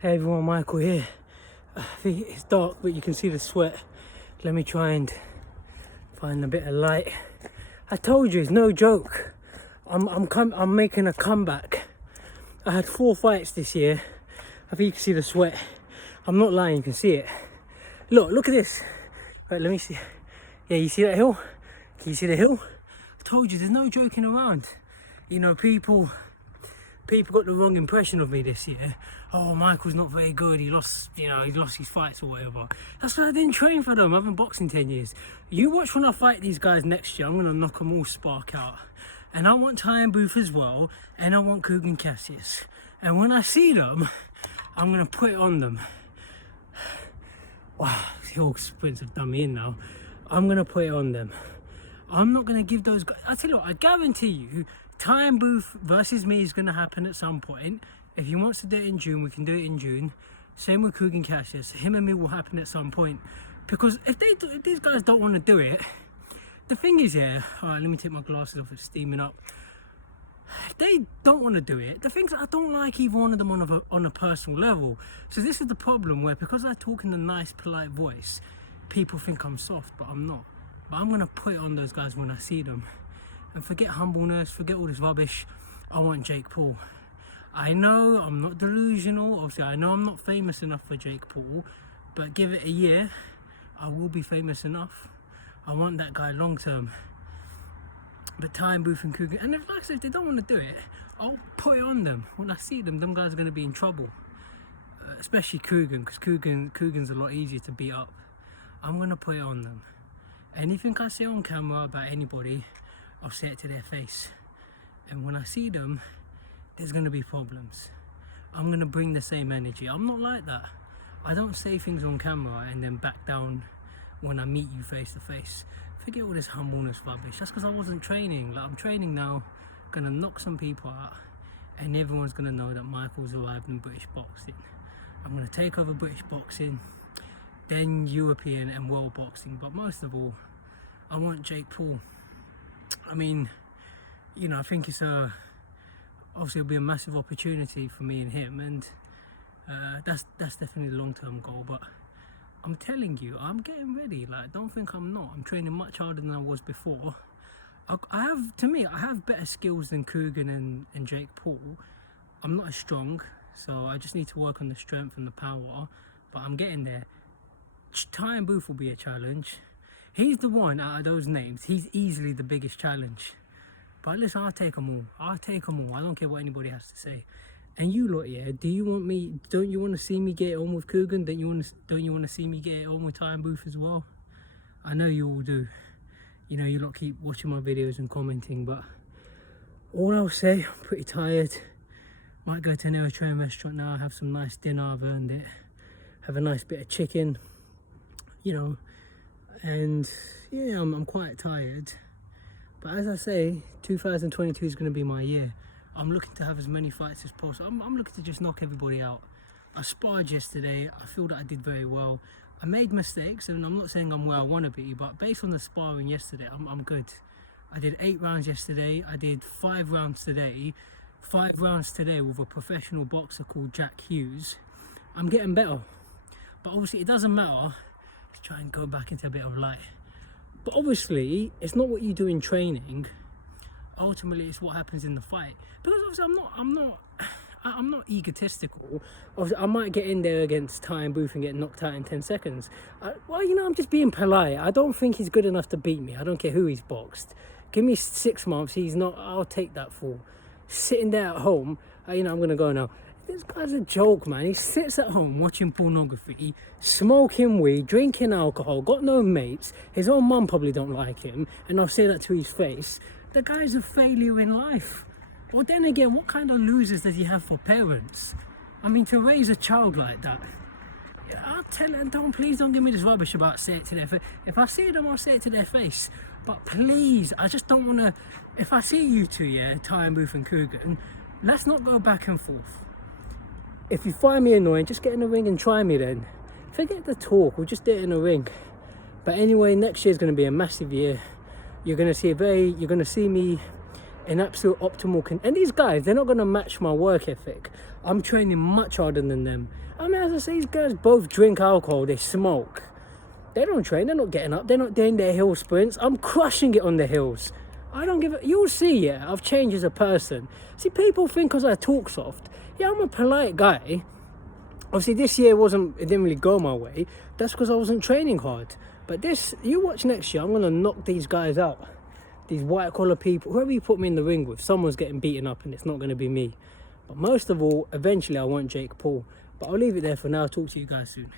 Hey everyone, Michael here. I think it's dark, but you can see the sweat. Let me try and find a bit of light. I told you, it's no joke. I'm making a comeback. I had 4 fights this year. I think you can see the sweat. I'm not lying, you can see it. Look at this. Right, let me see. Yeah, you see that hill? Can you see the hill? I told you, there's no joking around. You know, people got the wrong impression of me this year. Oh, Michael's not very good. He lost his fights or whatever. That's why I didn't train for them. I haven't boxed in 10 years. You watch when I fight these guys next year. I'm gonna knock them all spark out. And I want Tyron Booth as well. And I want Kugan Cassius. And when I see them, I'm gonna put it on them. Wow, the whole sprints have done me in now. I'm gonna put it on them. I'm not gonna give those guys. I tell you what, I guarantee you, Tyron Booth versus me is gonna happen at some point. If he wants to do it in June, we can do it in June. Same with Kugan Cassius. Him and me will happen at some point. Because if these guys don't want to do it, the thing is, yeah. All right, let me take my glasses off. It's steaming up. If they don't want to do it, the things I don't like either one of them on a personal level. So this is the problem where, because I talk in a nice, polite voice, people think I'm soft, but I'm not. But I'm gonna put it on those guys when I see them. And forget humbleness, forget all this rubbish. I want Jake Paul. I know I'm not delusional. Obviously, I know I'm not famous enough for Jake Paul, but give it a year, I will be famous enough. I want that guy long term. But Tyron Booth and Kugan, and if, like I said, if they don't want to do it, I'll put it on them. When I see them guys are going to be in trouble. Especially Kugan, because Kugan's a lot easier to beat up. I'm going to put it on them. Anything I say on camera about anybody, I'll say it to their face. And when I see them, there's going to be problems. I'm going to bring the same energy. I'm not like that. I don't say things on camera and then back down when I meet you face to face. Forget all this humbleness rubbish. That's because I wasn't training. Like, I'm training now, going to knock some people out, and everyone's going to know that Michael's arrived in British boxing. I'm going to take over British boxing, then European and world boxing. But most of all, I want Jake Paul. I mean, you know, I think it's obviously it'll be a massive opportunity for me and him, and that's definitely the long-term goal. But I'm telling you, I'm getting ready. Like, don't think I'm not. I'm training much harder than I was before. I have better skills than Kugan and Jake Paul. I'm not as strong, so I just need to work on the strength and the power. But I'm getting there. Tyron Booth will be a challenge. He's the one out of those names. He's easily the biggest challenge. But listen, I'll take them all. I'll take them all. I don't care what anybody has to say. And you lot, yeah, don't you want to see me get it on with Kugan? Don't you want to see me get it on with Tyron Booth as well? I know you all do. You know, you lot keep watching my videos and commenting, but all I'll say, I'm pretty tired. Might go to an Eritrean restaurant now, have some nice dinner, I've earned it. Have a nice bit of chicken, you know, and yeah, I'm quite tired. But as I say, 2022 is going to be my year. I'm looking to have as many fights as possible. I'm looking to just knock everybody out. I sparred yesterday. I feel that I did very well. I made mistakes, and I'm not saying I'm where I want to be, but based on the sparring yesterday, I'm good. I did 8 rounds yesterday. I did 5 rounds today. 5 rounds today with a professional boxer called Jack Hughes. I'm getting better. But obviously, it doesn't matter. Let's try and go back into a bit of light. But obviously, it's not what you do in training. Ultimately, it's what happens in the fight. Because obviously, I'm not egotistical. Obviously, I might get in there against Tyron Booth and get knocked out in 10 seconds. Well, you know, I'm just being polite. I don't think he's good enough to beat me. I don't care who he's boxed. Give me 6 months. He's not. I'll take that for sitting there at home. You know, I'm gonna go now. This guy's a joke, man. He sits at home watching pornography, smoking weed, drinking alcohol, got no mates. His own mum probably don't like him, and I'll say that to his face. The guy's a failure in life. Well, then again, what kind of losers does he have for parents? I mean, to raise a child like that. I'll tell them, please don't give me this rubbish about say it to their face. If I see them, I'll say it to their face. But please, I just don't want to. If I see you two, yeah, Tyron Booth and Kugan, let's not go back and forth. If you find me annoying, just get in the ring and try me then. Forget the talk, we'll just do it in the ring. But anyway, next year's going to be a massive year. You're going to see me in absolute optimal and these guys, they're not going to match my work ethic. I'm training much harder than them. I mean, as I say, these guys both drink alcohol, they smoke. They don't train, they're not getting up, they're not doing their hill sprints. I'm crushing it on the hills. I don't give a... You'll see, yeah, I've changed as a person. See, people think because I talk soft, yeah, I'm a polite guy. Obviously, this year it didn't really go my way. That's because I wasn't training hard. But you watch next year, I'm going to knock these guys out. These white-collar people, whoever you put me in the ring with, someone's getting beaten up and it's not going to be me. But most of all, eventually I want Jake Paul. But I'll leave it there for now. Talk to you guys soon.